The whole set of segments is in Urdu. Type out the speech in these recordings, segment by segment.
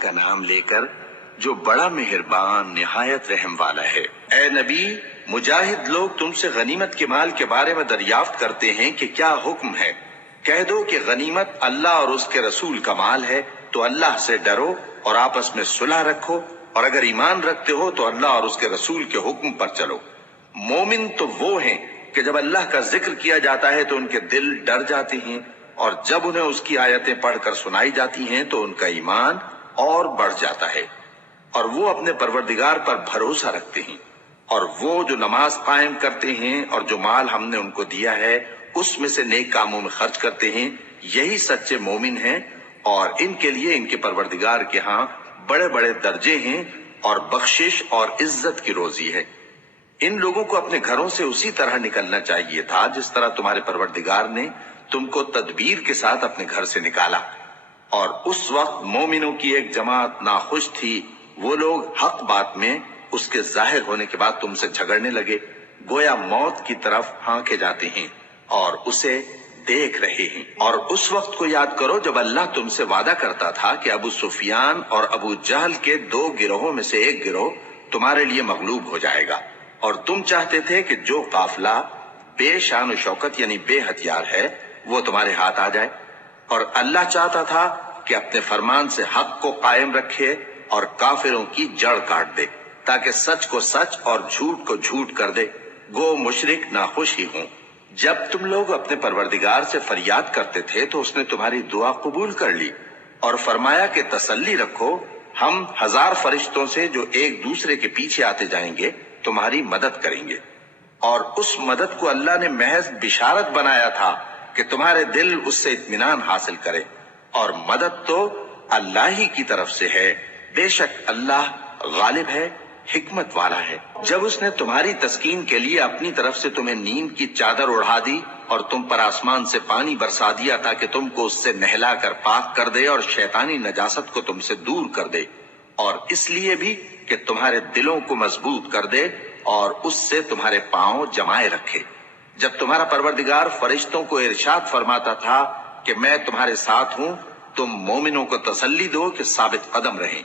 کا نام لے کر جو بڑا مہربان نہایت رحم والا ہے۔ اے نبی، مجاہد لوگ تم سے غنیمت کے مال کے بارے میں دریافت کرتے ہیں کہ کیا حکم ہے۔ کہہ دو کہ غنیمت اللہ اور اس کے رسول کا مال ہے، تو اللہ سے ڈرو اور آپس میں صلح رکھو، اور اگر ایمان رکھتے ہو تو اللہ اور اس کے رسول کے حکم پر چلو۔ مومن تو وہ ہیں کہ جب اللہ کا ذکر کیا جاتا ہے تو ان کے دل ڈر جاتے ہیں، اور جب انہیں اس کی آیتیں پڑھ کر سنائی جاتی ہیں تو ان کا ایمان اور بڑھ جاتا ہے، اور وہ اپنے پروردگار پر بھروسہ رکھتے ہیں۔ اور وہ جو نماز قائم کرتے ہیں اور جو مال ہم نے ان کو دیا ہے اس میں سے نیک کاموں میں خرچ کرتے ہیں، یہی سچے مومن ہیں، اور ان کے لیے ان کے پروردگار کے ہاں بڑے بڑے درجے ہیں اور بخشش اور عزت کی روزی ہے۔ ان لوگوں کو اپنے گھروں سے اسی طرح نکلنا چاہیے تھا جس طرح تمہارے پروردگار نے تم کو تدبیر کے ساتھ اپنے گھر سے نکالا۔ اور اس وقت مومنوں کی ایک جماعت ناخوش تھی، وہ لوگ حق بات میں اس کے ظاہر ہونے کے بعد تم سے جھگڑنے لگے، گویا موت کی طرف ہانکے جاتے ہیں اور اسے دیکھ رہے ہیں۔ اور اس وقت کو یاد کرو جب اللہ تم سے وعدہ کرتا تھا کہ ابو سفیان اور ابو جہل کے 2 گروہوں میں سے ایک گروہ تمہارے لیے مغلوب ہو جائے گا، اور تم چاہتے تھے کہ جو قافلہ بے شان و شوکت یعنی بے ہتھیار ہے وہ تمہارے ہاتھ آ جائے، اور اللہ چاہتا تھا کہ اپنے فرمان سے حق کو قائم رکھے اور کافروں کی جڑ کاٹ دے، تاکہ سچ کو سچ اور جھوٹ کو جھوٹ کر دے، گو مشرک ناخوش ہی ہوں۔ جب تم لوگ اپنے پروردگار سے فریاد کرتے تھے تو اس نے تمہاری دعا قبول کر لی اور فرمایا کہ تسلی رکھو، ہم 1000 فرشتوں سے جو ایک دوسرے کے پیچھے آتے جائیں گے تمہاری مدد کریں گے۔ اور اس مدد کو اللہ نے محض بشارت بنایا تھا کہ تمہارے دل اس سے اطمینان حاصل کرے، اور مدد تو اللہ ہی کی طرف سے ہے، بے شک اللہ غالب ہے، حکمت والا ہے۔ جب اس نے تمہاری تسکین کے لیے اپنی طرف سے تمہیں نیند کی چادر اڑا دی اور تم پر آسمان سے پانی برسا دیا تاکہ تم کو اس سے نہلا کر پاک کر دے اور شیطانی نجاست کو تم سے دور کر دے، اور اس لیے بھی کہ تمہارے دلوں کو مضبوط کر دے اور اس سے تمہارے پاؤں جمائے رکھے۔ جب تمہارا پروردگار فرشتوں کو ارشاد فرماتا تھا کہ میں تمہارے ساتھ ہوں، تم مومنوں کو تسلی دو کہ ثابت قدم رہیں،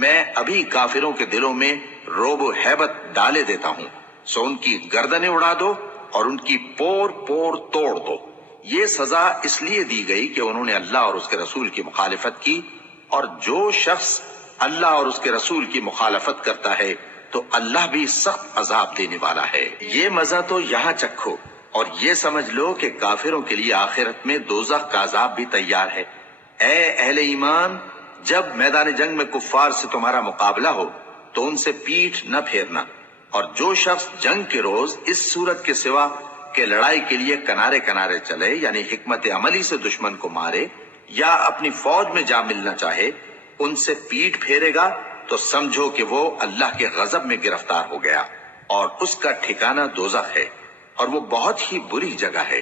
میں ابھی کافروں کے دلوں میں رعب و ہیبت ڈالے دیتا ہوں، سو ان کی گردنیں اڑا دو اور ان کی پور پور توڑ دو۔ یہ سزا اس لیے دی گئی کہ انہوں نے اللہ اور اس کے رسول کی مخالفت کی، اور جو شخص اللہ اور اس کے رسول کی مخالفت کرتا ہے تو اللہ بھی سخت عذاب دینے والا ہے۔ یہ مزہ تو یہاں چکھو، اور یہ سمجھ لو کہ کافروں کے لیے آخرت میں دوزخ کا عذاب بھی تیار ہے۔ اے اہل ایمان، جب میدان جنگ میں کفار سے تمہارا مقابلہ ہو تو ان سے پیٹھ نہ پھیرنا، اور جو شخص جنگ کے روز اس صورت کے سوا کہ لڑائی کے لیے کنارے کنارے چلے یعنی حکمت عملی سے دشمن کو مارے یا اپنی فوج میں جا ملنا چاہے، ان سے پیٹھ پھیرے گا تو سمجھو کہ وہ اللہ کے غضب میں گرفتار ہو گیا، اور اس کا ٹھکانہ دوزخ ہے، اور وہ بہت ہی بری جگہ ہے۔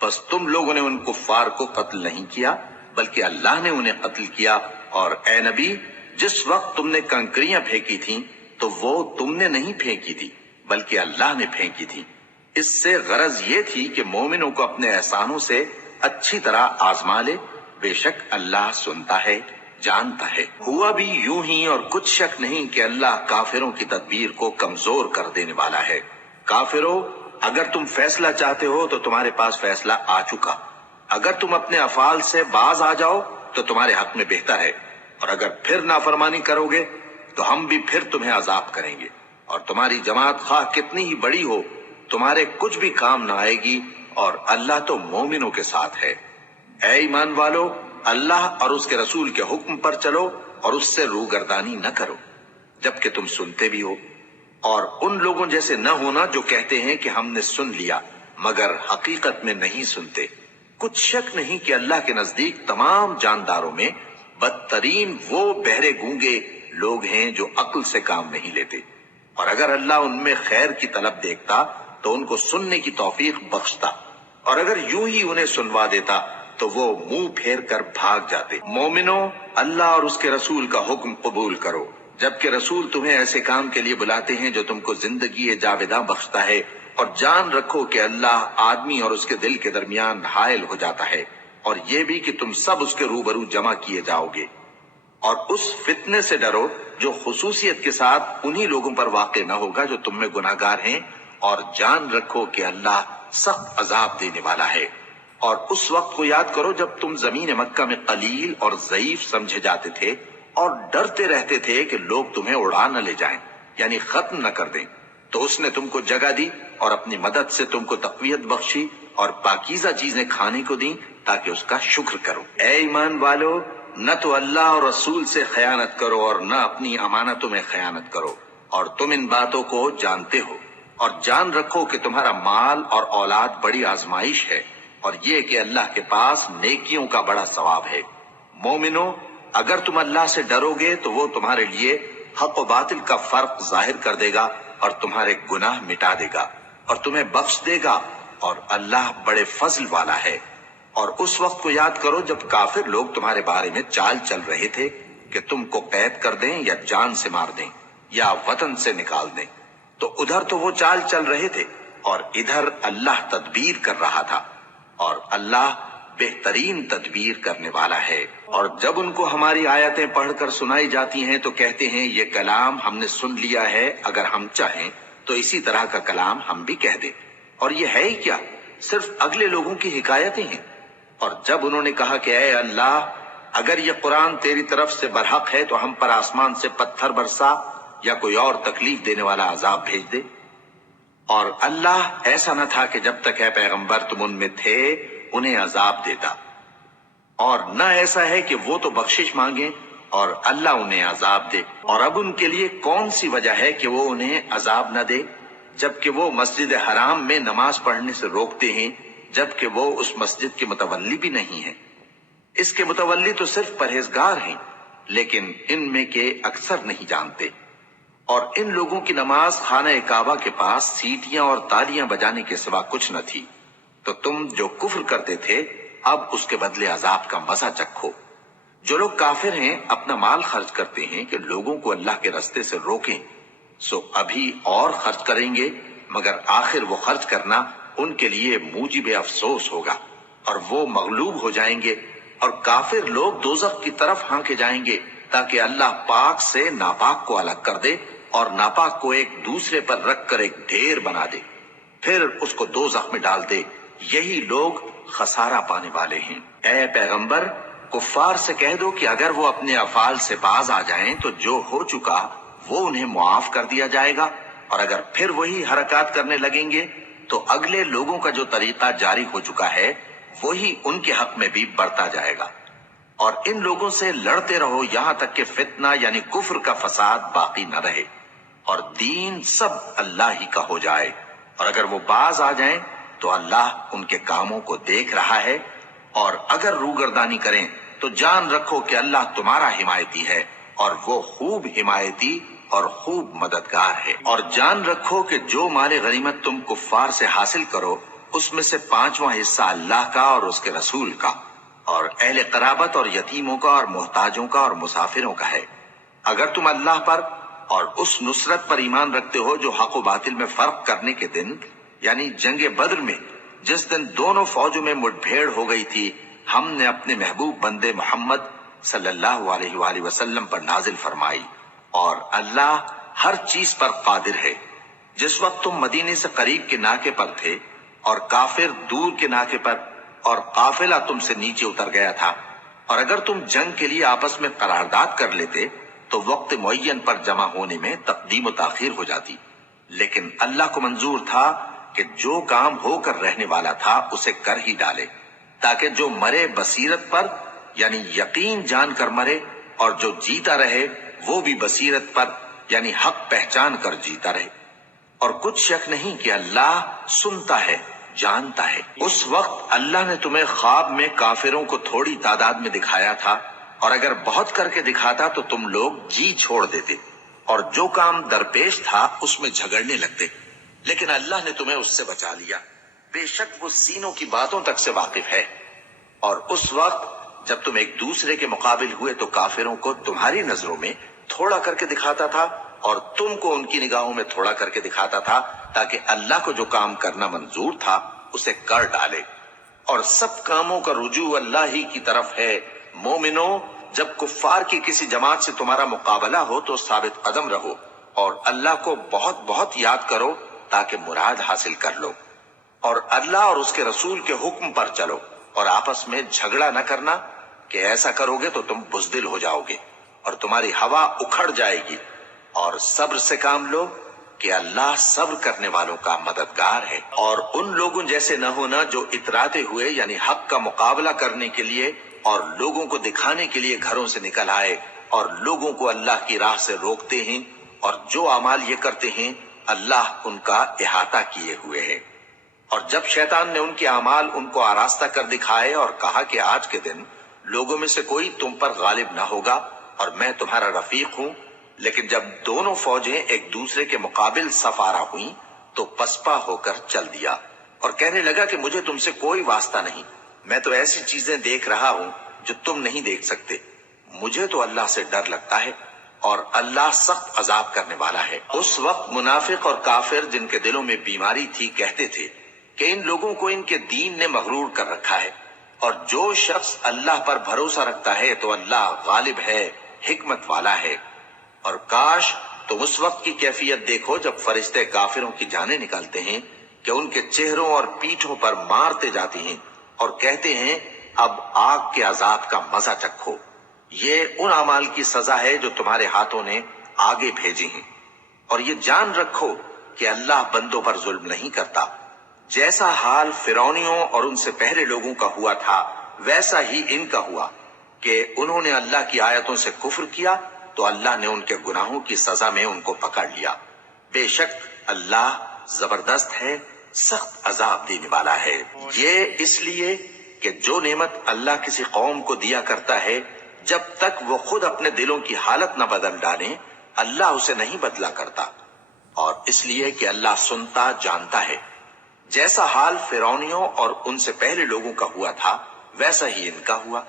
بس تم لوگوں نے ان کفار کو قتل نہیں کیا بلکہ اللہ نے انہیں قتل کیا، اور اے نبی، جس وقت تم نے کنکریاں پھینکی تھیں تو وہ تم نے نہیں پھینکی تھی بلکہ اللہ نے پھینکی تھی۔ اس سے غرض یہ تھی کہ مومنوں کو اپنے احسانوں سے اچھی طرح آزما لے، بے شک اللہ سنتا ہے، جانتا ہے۔ ہوا بھی یوں ہی، اور کچھ شک نہیں کہ اللہ کافروں کی تدبیر کو کمزور کر دینے والا ہے۔ کافروں، اگر تم فیصلہ چاہتے ہو تو تمہارے پاس فیصلہ آ چکا، اگر تم اپنے افعال سے باز آ جاؤ تو تمہارے حق میں بہتر ہے، اور اگر پھر نافرمانی کرو گے تو ہم بھی پھر تمہیں عذاب کریں گے، اور تمہاری جماعت خواہ کتنی ہی بڑی ہو تمہارے کچھ بھی کام نہ آئے گی، اور اللہ تو مومنوں کے ساتھ ہے۔ اے ایمان والو، اللہ اور اس کے رسول کے حکم پر چلو اور اس سے روگردانی نہ کرو جبکہ تم سنتے بھی ہو، اور ان لوگوں جیسے نہ ہونا جو کہتے ہیں کہ ہم نے سن لیا مگر حقیقت میں نہیں سنتے۔ کچھ شک نہیں کہ اللہ کے نزدیک تمام جانداروں میں بدترین وہ بہرے گونگے لوگ ہیں جو عقل سے کام نہیں لیتے، اور اگر اللہ ان میں خیر کی طلب دیکھتا تو ان کو سننے کی توفیق بخشتا، اور اگر یوں ہی انہیں سنوا دیتا تو وہ منہ پھیر کر بھاگ جاتے۔ مومنوں، اللہ اور اس کے رسول کا حکم قبول کرو، جبکہ رسول تمہیں ایسے کام کے لیے بلاتے ہیں جو تم کو زندگی جاوداں بخشتا ہے، اور جان رکھو کہ اللہ آدمی اور اس کے دل کے درمیان حائل ہو جاتا ہے، اور یہ بھی کہ تم سب اس کے روبرو جمع کیے جاؤ گے۔ اور اس فتنے سے ڈرو جو خصوصیت کے ساتھ انہی لوگوں پر واقع نہ ہوگا جو تم میں گناہگار ہیں، اور جان رکھو کہ اللہ سخت عذاب دینے والا ہے۔ اور اس وقت کو یاد کرو جب تم زمین مکہ میں قلیل اور ضعیف سمجھے جاتے تھے اور ڈرتے رہتے تھے کہ لوگ تمہیں اڑا نہ لے جائیں، یعنی ختم نہ کر دیں، تو اس نے تم کو جگہ دی اور اپنی مدد سے تم کو تقویت بخشی اور پاکیزہ چیزیں کھانے کو دیں تاکہ اس کا شکر کرو۔ اے ایمان والو، نہ تو اللہ اور رسول سے خیانت کرو اور نہ اپنی امانتوں میں خیانت کرو، اور تم ان باتوں کو جانتے ہو، اور جان رکھو کہ تمہارا مال اور اولاد بڑی آزمائش ہے، اور یہ کہ اللہ کے پاس نیکیوں کا بڑا ثواب ہے۔ مومنو، اگر تم اللہ سے ڈرو گے تو وہ تمہارے لیے حق و باطل کا فرق ظاہر کر دے گا اور تمہارے گناہ مٹا دے گا اور تمہیں بخش دے گا، اور اللہ بڑے فضل والا ہے۔ اور اس وقت کو یاد کرو جب کافر لوگ تمہارے بارے میں چال چل رہے تھے کہ تم کو قید کر دیں یا جان سے مار دیں یا وطن سے نکال دیں، تو ادھر تو وہ چال چل رہے تھے اور ادھر اللہ تدبیر کر رہا تھا، اور اللہ بہترین تدبیر کرنے والا ہے۔ اور جب ان کو ہماری آیتیں پڑھ کر سنائی جاتی ہیں تو کہتے ہیں یہ کلام ہم نے سن لیا ہے، اگر ہم چاہیں تو اسی طرح کا کلام ہم بھی کہہ دیں، اور یہ ہے ہی کیا، صرف اگلے لوگوں کی حکایتیں ہیں۔ اور جب انہوں نے کہا کہ اے اللہ، اگر یہ قرآن تیری طرف سے برحق ہے تو ہم پر آسمان سے پتھر برسا یا کوئی اور تکلیف دینے والا عذاب بھیج دے۔ اور اللہ ایسا نہ تھا کہ جب تک اے پیغمبر تم ان میں تھے انہیں عذاب دیتا، اور نہ ایسا ہے کہ وہ تو بخشش مانگیں اور اللہ انہیں عذاب دے۔ اور اب ان کے لیے کون سی وجہ ہے کہ وہ انہیں عذاب نہ دے، جبکہ وہ مسجد حرام میں نماز پڑھنے سے روکتے ہیں، جبکہ وہ اس مسجد کے متولی بھی نہیں ہیں۔ اس کے متولی تو صرف پرہیزگار ہیں، لیکن ان میں کے اکثر نہیں جانتے۔ اور ان لوگوں کی نماز خانہ کعبہ کے پاس سیٹیاں اور تالیاں بجانے کے سوا کچھ نہ تھی، تو تم جو کفر کرتے تھے اب اس کے بدلے عذاب کا مزہ چکھو۔ جو لوگ کافر ہیں اپنا مال خرچ کرتے ہیں کہ لوگوں کو اللہ کے رستے سے روکیں، سو ابھی اور خرچ کریں گے، مگر آخر وہ خرچ کرنا ان کے لیے موجب افسوس ہوگا، اور وہ مغلوب ہو جائیں گے، اور کافر لوگ دوزخ کی طرف ہانکے جائیں گے تاکہ اللہ پاک سے ناپاک کو الگ کر دے اور ناپاک کو ایک دوسرے پر رکھ کر ایک ڈھیر بنا دے، پھر اس کو دوزخ میں ڈال دے۔ یہی لوگ خسارہ پانے والے ہیں۔ اے پیغمبر، کفار سے کہہ دو کہ اگر وہ اپنے افعال سے باز آ جائیں تو جو ہو چکا وہ انہیں معاف کر دیا جائے گا، اور اگر پھر وہی حرکات کرنے لگیں گے تو اگلے لوگوں کا جو طریقہ جاری ہو چکا ہے وہی ان کے حق میں بھی برتا جائے گا۔ اور ان لوگوں سے لڑتے رہو یہاں تک کہ فتنہ یعنی کفر کا فساد باقی نہ رہے اور دین سب اللہ ہی کا ہو جائے، اور اگر وہ باز آ جائیں تو اللہ ان کے کاموں کو دیکھ رہا ہے، اور اگر روگردانی کریں تو جان رکھو کہ اللہ تمہارا حمایتی ہے، اور وہ خوب حمایتی اور خوب مددگار ہے۔ اور جان رکھو کہ جو مال غنیمت تم کفار سے حاصل کرو اس میں سے 5واں حصہ اللہ کا اور اس کے رسول کا اور اہل قرابت اور یتیموں کا اور محتاجوں کا اور مسافروں کا ہے۔ اگر تم اللہ پر اور اس نصرت پر ایمان رکھتے ہو جو حق و باطل میں فرق کرنے کے دن یعنی جنگ بدر میں جس دن دونوں فوجوں میں مٹ بھیڑ ہو گئی تھی، ہم نے اپنے محبوب بندے محمد صلی اللہ علیہ وآلہ وسلم پر نازل فرمائی، اور اللہ ہر چیز پر قادر ہے۔ جس وقت تم مدینے سے قریب کے ناکے پر تھے اور کافر دور کے ناکے پر، اور قافلہ تم سے نیچے اتر گیا تھا، اور اگر تم جنگ کے لیے آپس میں قرارداد کر لیتے تو وقت معین پر جمع ہونے میں تقدیم و تاخیر ہو جاتی، لیکن اللہ کو منظور تھا کہ جو کام ہو کر رہنے والا تھا اسے کر ہی ڈالے، تاکہ جو مرے بصیرت پر یعنی یقین جان کر مرے، اور جو جیتا رہے وہ بھی بصیرت پر یعنی حق پہچان کر جیتا رہے۔ اور کچھ شک نہیں کہ اللہ سنتا ہے، جانتا ہے۔ اس وقت اللہ نے تمہیں خواب میں کافروں کو تھوڑی تعداد میں دکھایا تھا، اور اگر بہت کر کے دکھاتا تو تم لوگ جی چھوڑ دیتے اور جو کام درپیش تھا اس میں جھگڑنے لگتے، لیکن اللہ نے تمہیں اس سے بچا لیا، بے شک وہ سینوں کی باتوں تک سے واقف ہے۔ اور اس وقت جب تم ایک دوسرے کے مقابل ہوئے تو کافروں کو تمہاری نظروں میں تھوڑا کر کے دکھاتا تھا اور تم کو ان کی نگاہوں میں تھوڑا کر کے دکھاتا تھا، تاکہ اللہ کو جو کام کرنا منظور تھا اسے کر ڈالے۔ اور سب کاموں کا رجوع اللہ ہی کی طرف ہے۔ مومنو، جب کفار کی کسی جماعت سے تمہارا مقابلہ ہو تو ثابت قدم رہو اور اللہ کو بہت بہت یاد کرو تاکہ مراد حاصل کر لو، اور اللہ اور اس کے رسول کے حکم پر چلو، اور آپس میں جھگڑا نہ کرنا کہ ایسا کرو گے تو تم بزدل ہو جاؤ گے اور تمہاری ہوا اکھڑ جائے گی، اور صبر سے کام لو کہ اللہ صبر کرنے والوں کا مددگار ہے۔ اور ان لوگوں جیسے نہ ہونا جو اتراتے ہوئے یعنی حق کا مقابلہ کرنے کے لیے اور لوگوں کو دکھانے کے لیے گھروں سے نکل آئے اور لوگوں کو اللہ کی راہ سے روکتے ہیں، اور جو اعمال یہ کرتے ہیں اللہ ان کا احاطہ کیے ہوئے ہے۔ اور جب شیطان نے ان کے اعمال ان کو آراستہ کر دکھائے اور کہا کہ آج کے دن لوگوں میں سے کوئی تم پر غالب نہ ہوگا اور میں تمہارا رفیق ہوں، لیکن جب دونوں فوجیں ایک دوسرے کے مقابل صف آرا ہوئیں تو پسپا ہو کر چل دیا اور کہنے لگا کہ مجھے تم سے کوئی واسطہ نہیں، میں تو ایسی چیزیں دیکھ رہا ہوں جو تم نہیں دیکھ سکتے، مجھے تو اللہ سے ڈر لگتا ہے اور اللہ سخت عذاب کرنے والا ہے۔ اس وقت منافق اور کافر جن کے دلوں میں بیماری تھی کہتے تھے کہ ان لوگوں کو ان کے دین نے مغرور کر رکھا ہے، اور جو شخص اللہ پر بھروسہ رکھتا ہے تو اللہ غالب ہے، حکمت والا ہے۔ اور کاش تم اس وقت کی کیفیت دیکھو جب فرشتے کافروں کی جانیں نکالتے ہیں کہ ان کے چہروں اور پیٹھوں پر مارتے جاتے ہیں اور کہتے ہیں اب آگ کے عذاب کا مزہ چکھو، یہ ان اعمال کی سزا ہے جو تمہارے ہاتھوں نے آگے بھیجی ہیں، اور یہ جان رکھو کہ اللہ بندوں پر ظلم نہیں کرتا۔ جیسا حال فرعونیوں اور ان سے پہلے لوگوں کا ہوا تھا ویسا ہی ان کا ہوا کہ انہوں نے اللہ کی آیتوں سے کفر کیا تو اللہ نے ان کے گناہوں کی سزا میں ان کو پکڑ لیا۔ بے شک اللہ زبردست ہے، سخت عذاب دینے والا ہے۔ یہ اس لیے کہ جو نعمت اللہ کسی قوم کو دیا کرتا ہے جب تک وہ خود اپنے دلوں کی حالت نہ بدل ڈالیں اللہ اسے نہیں بدلا کرتا، اور اس لیے کہ اللہ سنتا جانتا ہے۔ جیسا حال فرعونیوں اور ان سے پہلے لوگوں کا ہوا تھا ویسا ہی ان کا ہوا۔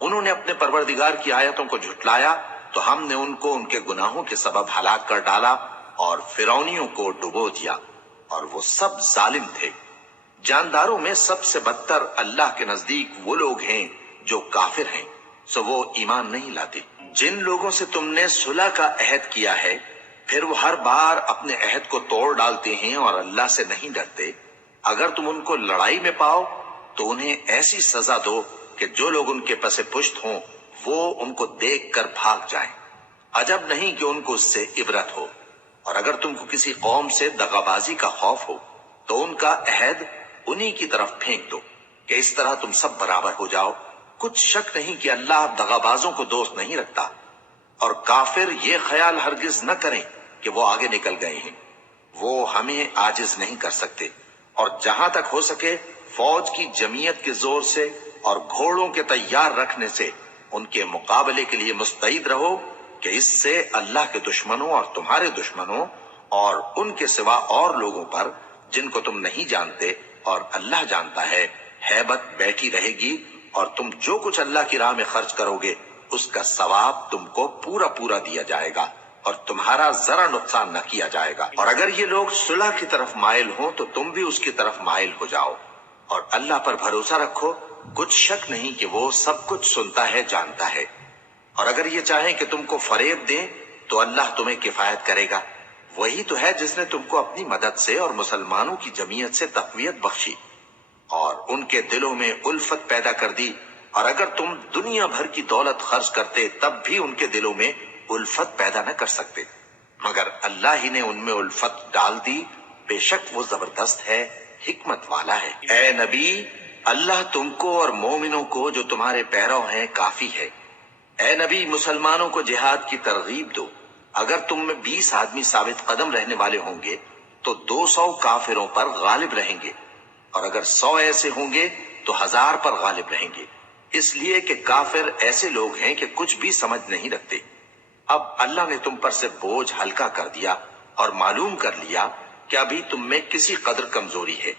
انہوں نے اپنے پروردگار کی آیتوں کو جھٹلایا تو ہم نے ان کو ان کے گناہوں کے سبب ہلاک کر ڈالا اور فرعونیوں کو ڈبو دیا، اور وہ سب ظالم تھے۔ جانداروں میں سب سے بدتر اللہ کے نزدیک وہ لوگ ہیں جو کافر ہیں، سو وہ ایمان نہیں لاتے۔ جن لوگوں سے تم نے صلح کا عہد کیا ہے پھر وہ ہر بار اپنے عہد کو توڑ ڈالتے ہیں اور اللہ سے نہیں ڈرتے، اگر تم ان کو لڑائی میں پاؤ تو انہیں ایسی سزا دو کہ جو لوگ ان کے پس پشت ہوں وہ ان کو دیکھ کر بھاگ جائیں، عجب نہیں کہ ان کو اس سے عبرت ہو۔ اور اگر تم کو کسی قوم سے دغابازی کا خوف ہو تو ان کا عہد انہی کی طرف پھینک دو کہ اس طرح تم سب برابر ہو جاؤ، کچھ شک نہیں کہ اللہ دغابازوں کو دوست نہیں رکھتا۔ اور کافر یہ خیال ہرگز نہ کریں کہ وہ آگے نکل گئے ہیں، وہ ہمیں عاجز نہیں کر سکتے، اور جہاں تک ہو سکے فوج کی جمعیت کے زور سے اور گھوڑوں کے تیار رکھنے سے ان کے مقابلے کے لیے مستعد رہو کہ اس سے اللہ کے دشمنوں اور تمہارے دشمنوں اور ان کے سوا اور لوگوں پر جن کو تم نہیں جانتے اور اللہ جانتا ہے ہیبت بیٹھی رہے گی، اور تم جو کچھ اللہ کی راہ میں خرچ کرو گے اس کا ثواب تم کو پورا پورا دیا جائے گا اور تمہارا ذرا نقصان نہ کیا جائے گا۔ اور اگر یہ لوگ صلح کی طرف مائل ہوں تو تم بھی اس کی طرف مائل ہو جاؤ، اور اللہ پر بھروسہ رکھو، کچھ شک نہیں کہ وہ سب کچھ سنتا ہے جانتا ہے۔ اور اگر یہ چاہیں کہ تم کو فریب دیں تو اللہ تمہیں کفایت کرے گا، وہی تو ہے جس نے تم کو اپنی مدد سے اور مسلمانوں کی جمعیت سے تقویت بخشی اور ان کے دلوں میں الفت پیدا کر دی، اور اگر تم دنیا بھر کی دولت خرچ کرتے تب بھی ان کے دلوں میں الفت پیدا نہ کر سکتے، مگر اللہ ہی نے ان میں الفت ڈال دی، بے شک وہ زبردست ہے، حکمت والا ہے۔ اے نبی، اللہ تم کو اور مومنوں کو جو تمہارے پیرو ہیں کافی ہے۔ اے نبی، مسلمانوں کو جہاد کی ترغیب دو، اگر تم میں 20 آدمی ثابت قدم رہنے والے ہوں گے تو 200 کافروں پر غالب رہیں گے، اور اگر 100 ایسے ہوں گے تو 1000 پر غالب رہیں گے، اس لیے کہ کافر ایسے لوگ ہیں کہ کچھ بھی سمجھ نہیں رکھتے۔ اب اللہ نے تم پر سے بوجھ ہلکا کر دیا اور معلوم کر لیا کہ ابھی تم میں کسی قدر کمزوری ہے،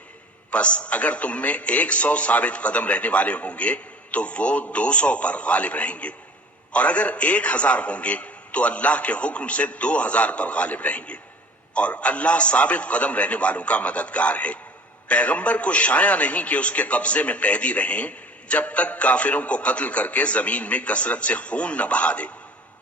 پس اگر تم میں 100 ثابت قدم رہنے والے ہوں گے تو وہ 200 پر غالب رہیں گے، اور اگر 1000 ہوں گے تو اللہ کے حکم سے 2000 پر غالب رہیں گے، اور اللہ ثابت قدم رہنے والوں کا مددگار ہے۔ پیغمبر کو شایع نہیں کہ اس کے قبضے میں قیدی رہیں جب تک کافروں کو قتل کر کے زمین میں کثرت سے خون نہ بہا دے۔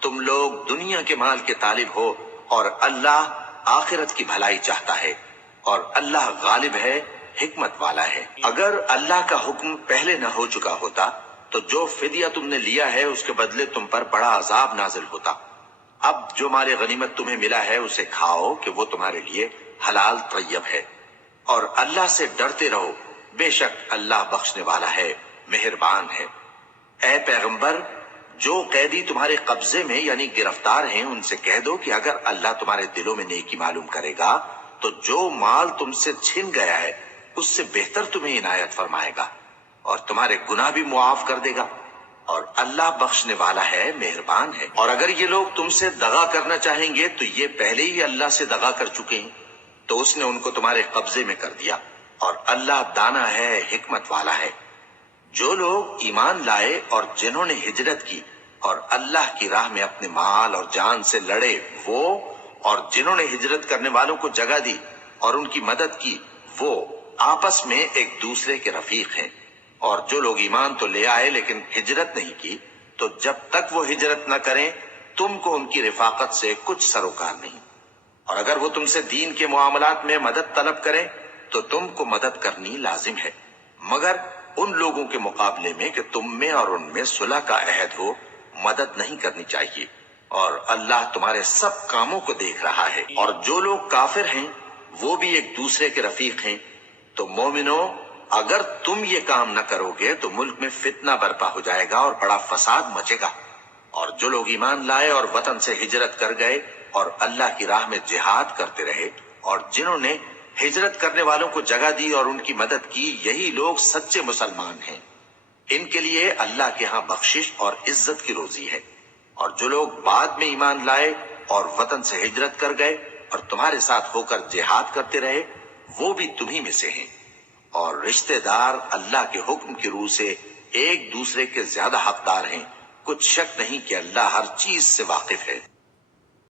تم لوگ دنیا کے مال کے طالب ہو اور اللہ آخرت کی بھلائی چاہتا ہے، اور اللہ غالب ہے، حکمت والا ہے۔ اگر اللہ کا حکم پہلے نہ ہو چکا ہوتا تو جو فدیہ تم نے لیا ہے اس کے بدلے تم پر بڑا عذاب نازل ہوتا۔ اب جو مال غنیمت تمہیں ملا ہے اسے کھاؤ کہ وہ تمہارے لیے حلال طیب ہے، اور اللہ سے ڈرتے رہو، بے شک اللہ بخشنے والا ہے، مہربان ہے۔ اے پیغمبر، جو قیدی تمہارے قبضے میں یعنی گرفتار ہیں ان سے کہہ دو کہ اگر اللہ تمہارے دلوں میں نیکی معلوم کرے گا تو جو مال تم سے چھن گیا ہے اس سے بہتر تمہیں عنایت فرمائے گا، اور تمہارے گناہ بھی معاف کر دے گا، اور اللہ بخشنے والا ہے، مہربان ہے۔ اور اگر یہ لوگ تم سے دغا کرنا چاہیں گے تو یہ پہلے ہی اللہ سے دغا کر چکے ہیں، تو اس نے ان کو تمہارے قبضے میں کر دیا، اور اللہ دانا ہے، حکمت والا ہے۔ جو لوگ ایمان لائے اور جنہوں نے ہجرت کی اور اللہ کی راہ میں اپنے مال اور جان سے لڑے، وہ اور جنہوں نے ہجرت کرنے والوں کو جگہ دی اور ان کی مدد کی، وہ آپس میں ایک دوسرے کے رفیق ہیں۔ اور جو لوگ ایمان تو لے آئے لیکن ہجرت نہیں کی، تو جب تک وہ ہجرت نہ کریں تم کو ان کی رفاقت سے کچھ سروکار نہیں، اور اگر وہ تم سے دین کے معاملات میں مدد طلب کریں تو تم کو مدد کرنی لازم ہے، مگر ان لوگوں کے مقابلے میں کہ تم میں اور ان میں صلح کا عہد ہو مدد نہیں کرنی چاہیے، اور اللہ تمہارے سب کاموں کو دیکھ رہا ہے۔ اور جو لوگ کافر ہیں وہ بھی ایک دوسرے کے رفیق ہیں۔ تو مومنو، اگر تم یہ کام نہ کرو گے تو ملک میں فتنہ برپا ہو جائے گا اور بڑا فساد مچے گا۔ اور جو لوگ ایمان لائے اور وطن سے ہجرت کر گئے اور اللہ کی راہ میں جہاد کرتے رہے، اور جنہوں نے ہجرت کرنے والوں کو جگہ دی اور ان کی مدد کی، یہی لوگ سچے مسلمان ہیں۔ ان کے لیے اللہ کے ہاں بخشش اور عزت کی روزی ہے۔ اور جو لوگ بعد میں ایمان لائے اور وطن سے ہجرت کر گئے اور تمہارے ساتھ ہو کر جہاد کرتے رہے، وہ بھی تمہیں میں سے ہیں۔ اور رشتہ دار اللہ کے حکم کی روح سے ایک دوسرے کے زیادہ حقدار ہیں، کچھ شک نہیں کہ اللہ ہر چیز سے واقف ہے۔